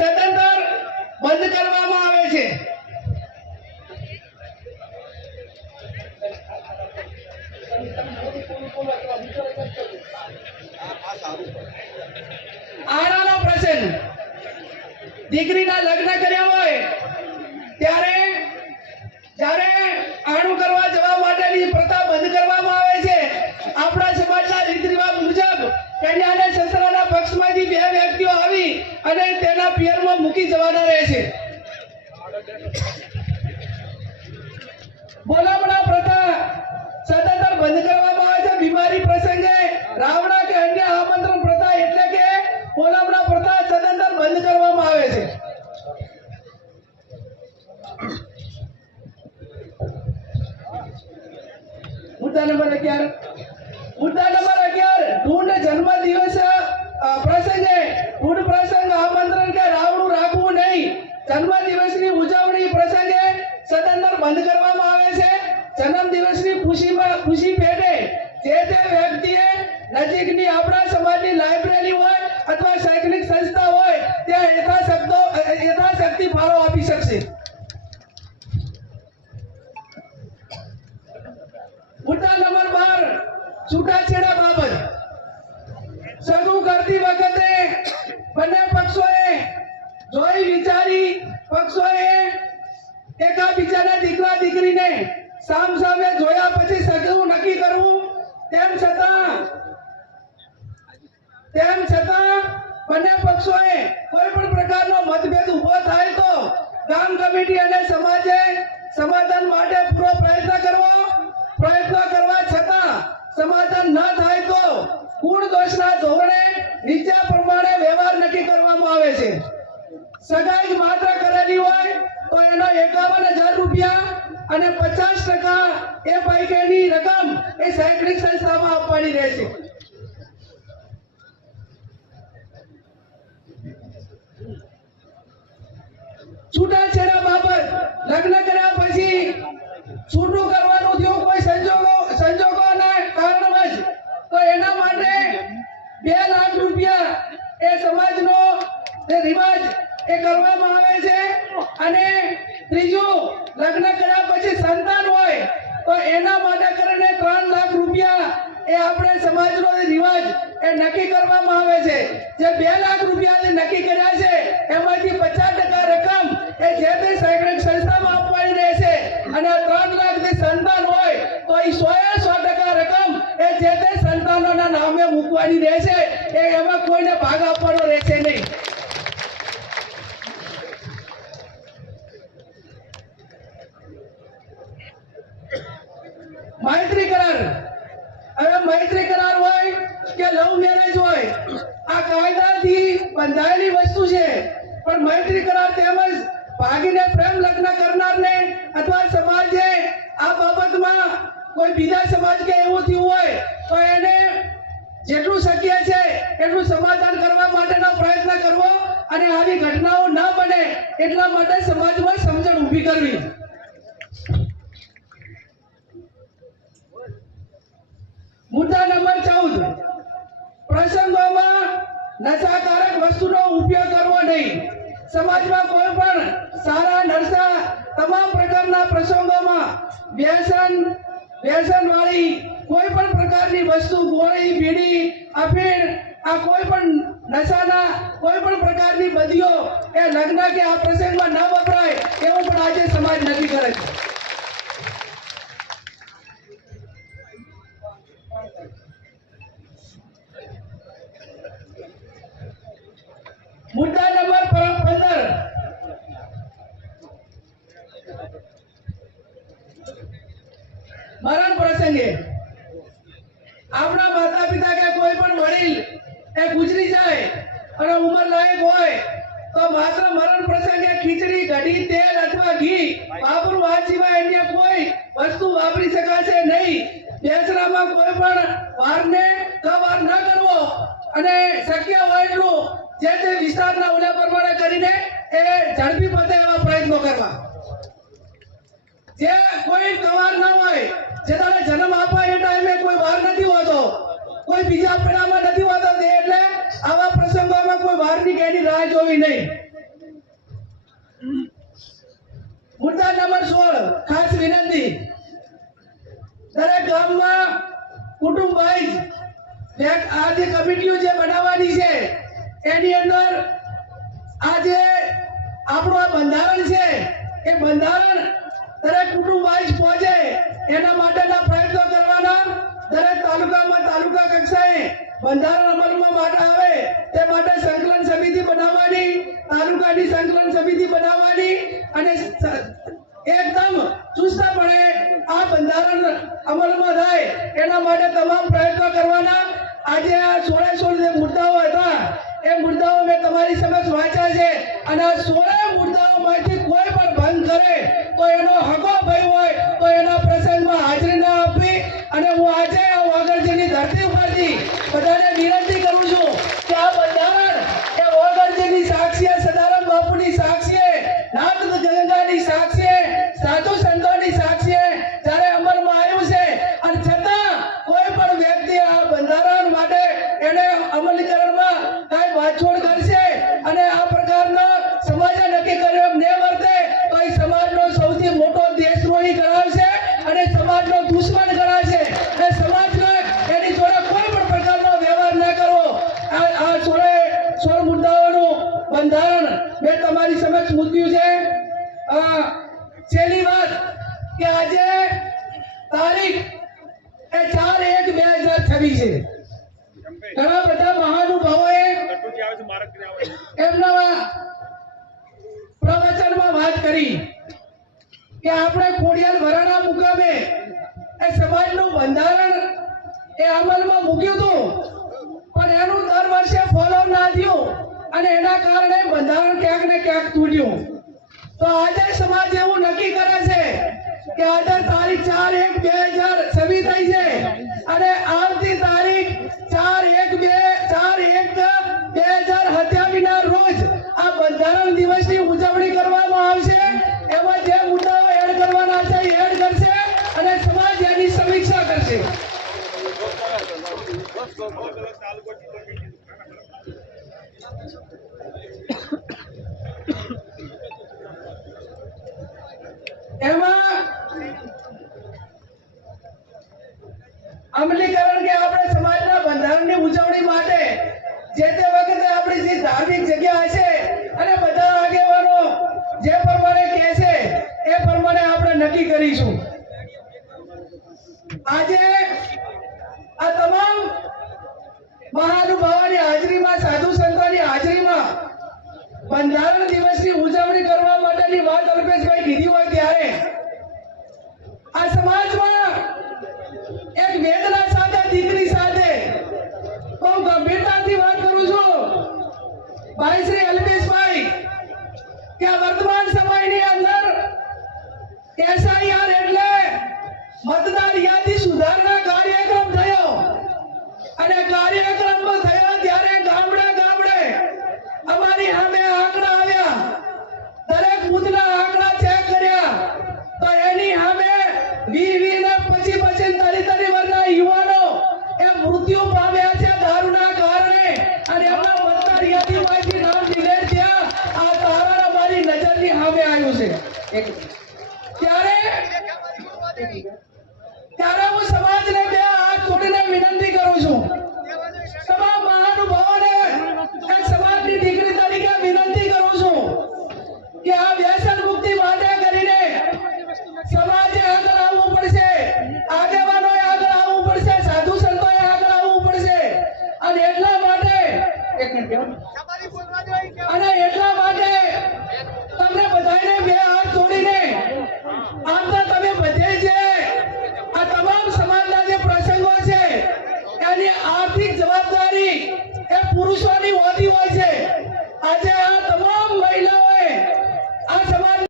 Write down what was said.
સદંતર બંધ કરવામાં આવે છે। આણાનો પ્રસંગ દીકરીના લગ્ન કર્યા હોય ત્યારે જ્યારે આણું કરવા જવા માટેની પ્રથા બંધ કરવામાં આવે છે। આપણા સમાજના રીત રિવાજ મુજબ કન્યાને સસરાના પક્ષમાંથી બે વ્યક્તિઓ આવી અને તેના પિયરમાં મૂકી જવાના રહે છે। બોલામણા પ્રથા સદંતર બંધ કરવામાં આવે છે। બીમારી પ્રસંગે રાવણા કે અન્ય આમંત્રણ પ્રથા એટલે કે બોલામણા પ્રથા સદંતર બંધ કરવામાં આવે છે। मुद्दा नंबर 11 ढूंढ जन्म दिवस प्रसंग ढूंढ प्रसंग आमंत्रण के रावणું રાખવું નહીં। जन्म દિવસની ઉજવણી પ્રસંગે સદંતર બંધ કરવામાં આવે છે। જન્મ દિવસની ખુશી પેટે જે તે વ્યક્તિએ નજીકની આપણા સમાજની લાઇબ્રેરી હોય અથવા શૈક્ષણિક સંસ્થા હોય ત્યાં યથાશક્તિ ફાળો આપી શકશે। मुद्दा नंबर 12 छूटाछेड़ा बाबत સગું કરતી વખતે બંને પક્ષોએ જોઈ વિચારી પક્ષોએ એકાબીજાના દીકરા દીકરીને સામસામે જોયા પછી સગું નક્કી કરવું। તેમ છતાં બંને પક્ષોએ કોઈ પણ પ્રકારનો મતભેદ ઉભો થાય તો ગામ કમિટી અને સમાજે સમાધાન માટે પૂરો પ્રયત્ન કરવા છતાં સમાધાન ન થાય તો ગુણ દોષના ધોરણે નીચે પ્રમાણે વ્યવહાર નક્કી કરવામાં આવે છે। સગાઈ માત્ર કરેલી હોય તો એનો 51,000 રૂપિયા અને 50% એ પૈકીની રકમ એ શૈક્ષણિક સંસ્થામાં આપવાની રહેશે। છૂટાછેડા બાબત લગ્ન કર્યા પછી છૂટું કરવાનું થયું કોઈ સંજોગોના કારણવશ તો એના માટે 2 લાખ રૂપિયા એ સમાજનો રિવાજ એ કરવામાં આવે છે। અને ત્રીજું લગ્ન કર્યા પછી સંતાન હોય તો એના માટે કરીને 3 લાખ રૂપિયા એ આપણે સમાજનો રિવાજ એ નક્કી કરવામાં આવે છે। જે 2 લાખ રૂપિયા નક્કી કર્યા છે એમાંથી 50% રકમ એ જે તે શૈક્ષણિક સંસ્થામાં આપવાની રહેશે અને 3 લાખ જે સંતાન હોય તો એ 100% રકમ એ જે તે સંતાનોના નામે મૂકવાની રહેશે। એમાં કોઈને ભાગ આપવાનો રહેશે નહીં। મૈત્રી કરાર હવે મૈત્રી કરાર હોય કે લવ મેરેજ હોય આ કાયદાથી બંધાયેલી વસ્તુ છે। પણ મૈત્રી કરાર તેમજ ભાગીને પ્રેમ લગ્ન કરનારને અથવા સમાજે આ બાબતમાં કોઈ બીજા સમાજ કે એવું થયું હોય તો એને જેટલું શક્ય છે એટલું સમાધાન કરવા માટેનો પ્રયત્ન કરવો અને આવી ઘટનાઓ ન બને એટલા માટે સમાજમાં સમજણ ઊભી કરવી। मुद्दा नंबर 14 प्रसंगों नशाकारक वस्तुનો ઉપયોગ કરવો નહીં। સમાજમાં કોઈ પણ સારા નરસા તમામ પ્રકારના પ્રસંગોમાં વ્યસન વાળી કોઈ પણ પ્રકારની વસ્તુ ગોળી બીડી અફીણ આ કોઈ પણ નશાના કોઈ પણ પ્રકારની બદીઓ એ લગ્ન કે આ પ્રસંગમાં ન વપરાય એવું પણ આજે સમાજ નક્કી કરે છે। मुद्दा नंबर 15 मरण प्रसंगे अपना माता पिता के कोई पण वडील ए गुजरी जाए અને ઉંમર લાયક હોય તો માત્ર મરણ પ્રસંગે ખીચડી કઢી તેલ અથવા ઘી બાબરું વાંચીમાં અન્ય કોઈ વસ્તુ વાપરી શકાશે નહીં। બેસરામાં કોઈ પણ વારને વાર ન કરવો અને શક્ય હોય એટલું જે તે વિસ્તારના ઉલ્લેખ પ્રમાણે કરીને એ ઝડપી પતે એવા પ્રયત્નો કરવા। જે કોઈ કવાર ન હોય જે તારે જન્મ આપવા એ ટાઈમે કોઈ વાર નથી હોતો કોઈ બીજા પેડામાં નથી હોતો એટલે આવા પ્રસંગોમાં કોઈ વારની કે એની રાહ જોવી નહીં। વિનંતી, દરેક ગામમાં કુટુંબ વાઇઝ આ જે કમિટીઓ જે બનાવવાની છે એની અંદર આજે આપણું આ બંધારણ છે એ બંધારણ દરેક કુટુંબ વાઇઝ પહોંચે એના માટેના પ્રયત્નો કરવાના. દરેક તાલુકામાં તાલુકા કક્ષાએ બંધારણ અમલમાં માટે આવે તે માટે સંકલન સમિતિ બનાવવાની, તાલુકાની સંકલન સમિતિ બનાવવાની અને એકદમ ચુસ્તપણે આ બંધારણ અમલમાં થાય એના માટે તમામ પ્રયત્નો કરવાના. આજે આ 16 જે મુદ્દાઓ હતા એ મુદ્દાઓ મેં તમારી સમક્ષ વાંચ્યા છે અને આ 16 મુદ્દાઓમાંથી કોઈ પણ ભંગ કરે તો એનો હકો ભય હોય તો એના પ્રસંગમાં હાજરી ના આપવી. અને હું આજે આ વાગડજીની ધરતી ઉપરથી બધાને વિનંતી કરું છું કે આ બંધારણ એ વાગડજીની સાક્ષીએ, સદારામ બાપુની સાક્ષીએ, નાથ ગંગાની સાક્ષીએ, સાધુ સંતોની સાક્ષીએ જ્યારે અમલમાં આવ્યું છે અને છતાં કોઈ પણ વ્યક્તિ આ બંધારણ માટે એને અમલીકરણમાં કાંઈ બાછોડ કરશે અને આ પ્રકારનો સમાજે નક્કી કર્યો એમ ન વર્તે તો એ સમાજનો સૌથી મોટો દેશદ્રોહી ગણાવશે અને સમાજનો દુશ્મન ગણાશે. એ સમાજને એની જોડે કોઈ પણ પ્રકારનો વ્યવહાર ના કરવો. આ 16 મુદ્દાઓનું બંધારણ મેં તમારી સમક્ષ મૂક્યું છે. છેલ્લી વાત કે આજે તારીખ એ 4/1/2026 છે. ઘણા બધા મહાનુભાવોએ એમના પ્રવચનમાં વાત કરી કે આપણે ખોડિયાલ ભરાણા મુકામે એ સમાજનું બંધારણ એ અમલમાં મૂક્યું હતું પણ એનું દર વર્ષે ફોલો ના થયું અને એના કારણે બંધારણ ક્યાંક ને ક્યાંક તૂટ્યું. તો આજે સમાજ એવું નક્કી કરે છે કે આજે તારીખ 4/1/2026 થઈ છે અને આવતી તારીખ 4/1/2027 ના રોજ આ બંધારણ દિવસની ઉજવણી કરવામાં આવશે. એમાં જે મુદ્દાઓ એડ કરવાના છે એ એડ કરશે અને સમાજ એની સમીક્ષા કરશે. એમાં અમલીકરણ કે આપણે સમાજના બંધારણની ઉજવણી માટે જે તે વખતે આપણી જે ધાર્મિક જગ્યા હશે અને બધા આગેવાનો જે પ્રમાણે કહે છે એ પ્રમાણે આપણે નક્કી કરીશું. આજે આ તમામ મહાનુભાવોની હાજરીમાં, સાધુ સંતોની હાજરીમાં બંધારણ દિવસની ઉજવણી કરવા માટેની વાત અલ્પેશભાઈ કીધી હોય ત્યારે આ સમાજમાં એક વેદના સાથે, દીકરી સાથે બહુ ગંભીરતાથી વાત કરું છું ભાઈ શ્રી અલ્પેશભાઈ કે વર્તમાન સમયની અંદર SIR એટલે મતદાર યાદી સુધારણા કાર્યક્રમ થયો અને કાર્યક્રમ થયો ત્યારે ગામડે ગામડે અમારી સામે આંકડા આવ્યા. દરેક બુથના આંકડા ચેક કર્યા તો એની સામે 20 ને 25 વર્ષના યુવાનો એ મૃત્યુ પામ્યા છે દારૂના કારણે અને એમના મતદાર યાદીમાંથી નામ ડિલીટ થયા. આ તારણ અમારી નજરની સામે આવ્યું છે. ત્યારે હું સમાજને બે હાથ જોડીને વિનંતી કરું છું, તમામ મહાનુભાવોને એક સમાજની દીકરી તરીકે વિનંતી કરું છું કે આ વ્યસન મુક્તિ માટે કરીને સમાજે આગળ આવવું પડશે, આગેવાનોએ આગળ આવવું પડશે, સાધુ સંતોએ આગળ આવવું પડશે અને એટલા માટે તમને બધાને બે હાથ જોડીને આંતર